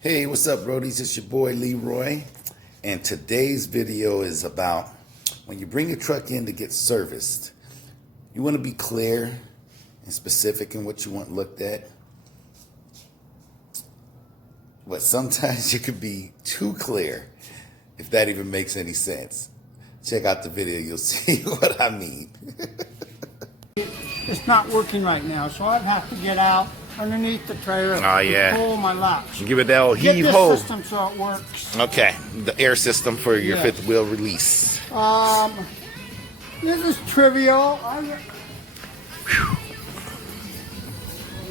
Hey, what's up, roadies? It's your boy Leroy, and today's video is about when you bring your truck in to get serviced, you want to be clear and specific in what you want looked at, but sometimes you could be too clear, if that even makes any sense. Check out the video, you'll see what I mean. It's not working right now, so I'd have to get out underneath the trailer and pull my latch. Give it that old Get heave this ho. system so it works. Okay, the air system for your fifth wheel release. This is trivial.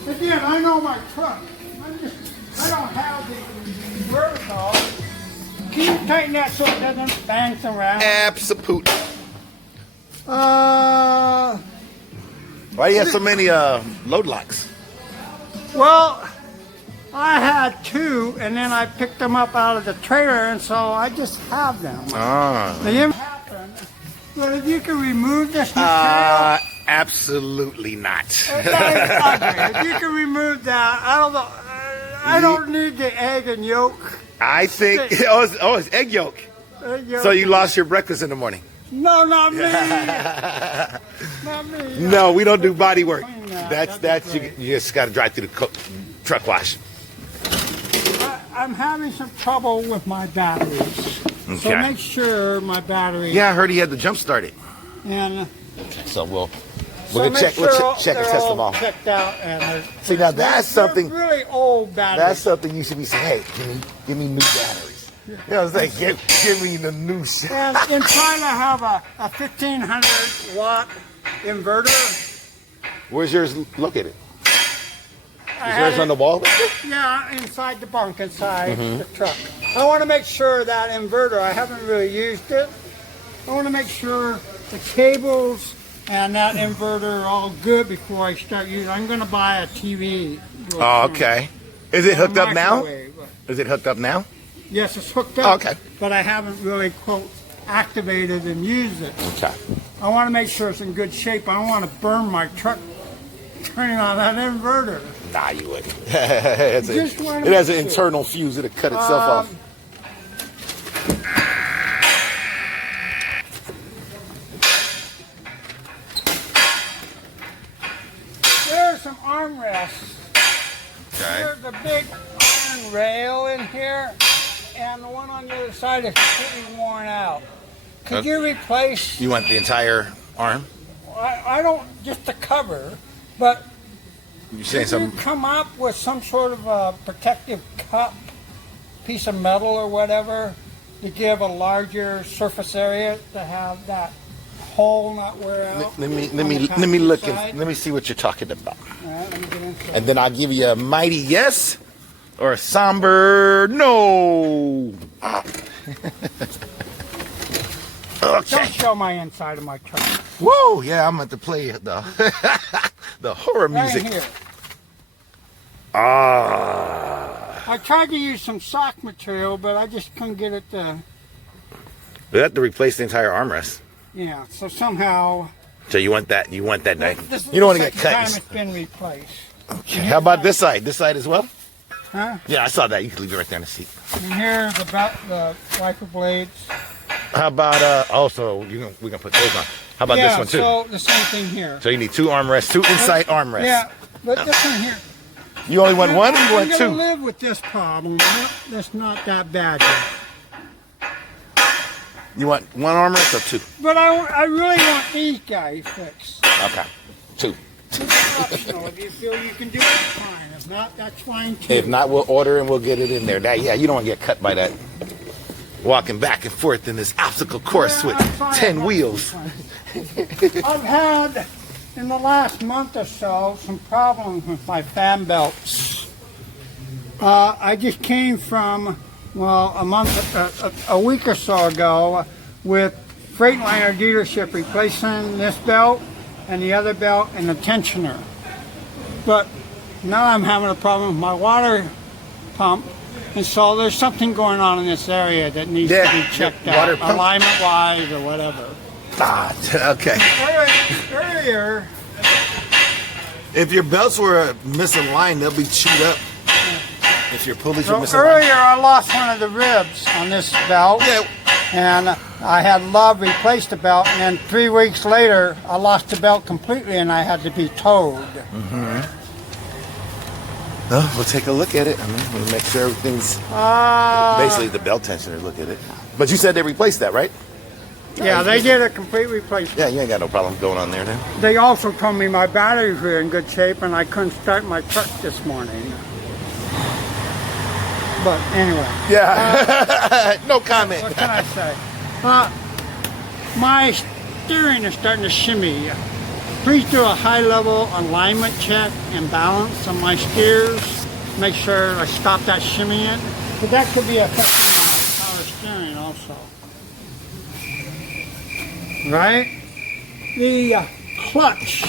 Again, I know my truck. I don't have the vertical. Can you tighten that so it doesn't bounce around? Absolutely. Why Why do you have so many load locks? Well, I had two, and then I picked them up out of the trailer, and so I just have them. They didn't happen. But if you can remove this material, Absolutely not. if you can remove that, I don't know. I don't need the egg and yolk. I think it's egg yolk. So you lost your breakfast in the morning. No, not me. Not me. No, we don't do body work. Clean that. That's That'd be you great. just got to drive through the truck wash. I'm having some trouble with my batteries. Okay. So make sure my battery. Yeah, I heard he had to jump start it. And So we'll make check sure and they're test them all all. checked out. And See, now that's they're something. really old batteries. That's something you should be saying. Hey, give me new batteries. You know what I'm saying? Give me the new shit. And in trying to have a 1500 watt inverter. Where's yours located? I Is had yours on the it- wall? Yeah, inside the bunk, inside the truck. I want to make sure that inverter, I haven't really used it. I want to make sure the cables and that inverter are all good before I start using it. I'm going to buy a TV. Oh, okay. Is it hooked up now? Microwave. Is it hooked up now? Yes, it's hooked up. Okay. But I haven't really, quote, activated and used it. Okay. I want to make sure it's in good shape. I don't want to burn my truck turning on that inverter. Nah, you wouldn't. it Just wanna has an make sure. internal fuse. It'll cut itself off. There's some armrests. Okay. There's a big iron rail in here, and the one on the other side is completely worn out. Could you replace? You want the entire arm? I don't just the cover, but You saying could you something? come up with some sort of a protective cup, piece of metal or whatever, to give a larger surface area to have that hole not wear out? Let me on the look passenger and side? let me see what you're talking about, All right, let me get into it. and then I'll give you a mighty yes or a somber no. Don't Okay. show my inside of my truck. Whoa, yeah, I'm at to play the the horror Right music. here. Ah, I tried to use some sock material, but I just couldn't get it to, we have to replace the entire armrest. yeah. So somehow, So you want that? You want that night? this is You don't want the to get second cut. time it's been replaced. Okay. How about this side? This side as well? Huh? Yeah, I saw that. You can leave it right there in the seat. And here's the wiper blades. How about also we're gonna put those on. How about yeah, this one too? so the same thing here. So you need two armrests, two inside armrests. Yeah, but this one here. You only want one or you I'm want gonna two? live with this problem. That's not that bad yet. You want one armrest or two? But I really want these guys fixed. Okay. Two. It's optional. If you feel you can do it, fine. If not, that's fine too. If not, we'll order and we'll get it in there. That, yeah, you don't want to get cut by that. Walking back and forth in this obstacle course Yeah, with I'm fine. 10 wheels. I've had, in the last month or so, some problems with my fan belts. I just came from, well, a week or so ago with Freightliner dealership replacing this belt and the other belt and the tensioner. But now I'm having a problem with my water pump. And so there's something going on in this area that needs to be checked water out, pump. alignment-wise or whatever. Ah, okay. Earlier, If your belts were misaligned, they'll be chewed up. If your pulleys So are misaligned. earlier I lost one of the ribs on this belt, Yeah. and I had Love replace the belt, and then 3 weeks later I lost the belt completely and I had to be towed. Oh, we'll take a look at it. I mean, we'll make sure everything's basically the belt tensioner. Look at it. But you said they replaced that, right? Yeah, they did a complete replacement. Yeah, you ain't got no problem going on there then. They also told me my batteries were in good shape and I couldn't start my truck this morning. But anyway, Yeah. No comment. what can I say? My steering is starting to shimmy. Please do a high-level alignment check and balance on my steers. Make sure I stop that shimmying. But that could be affecting my power steering also. Right? The clutch